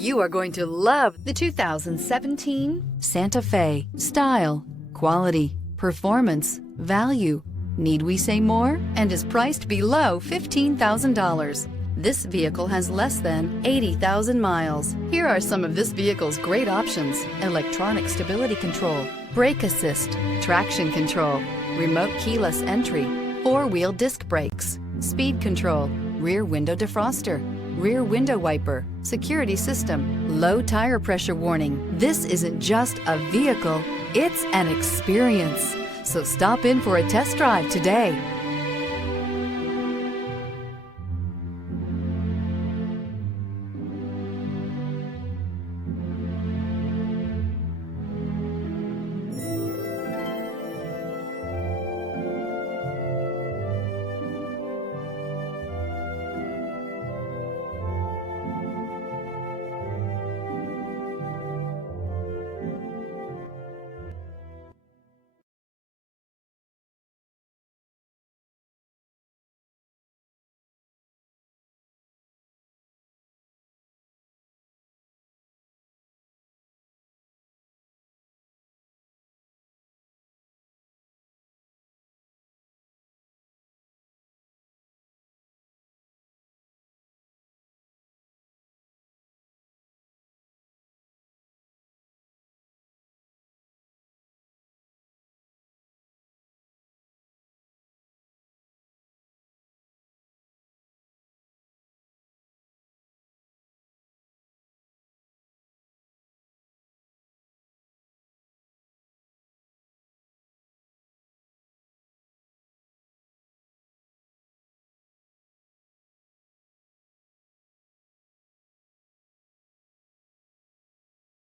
You are going to love the 2017 Santa Fe. Style, quality, performance, value. Need we say more? And is priced below $15,000. This vehicle has less than 80,000 miles. Here are some of this vehicle's great options: electronic stability control, brake assist, traction control, remote keyless entry, four-wheel disc brakes, speed control, rear window defroster, rear window wiper, security system, low tire pressure warning. This isn't just a vehicle, it's an experience. So stop in for a test drive today.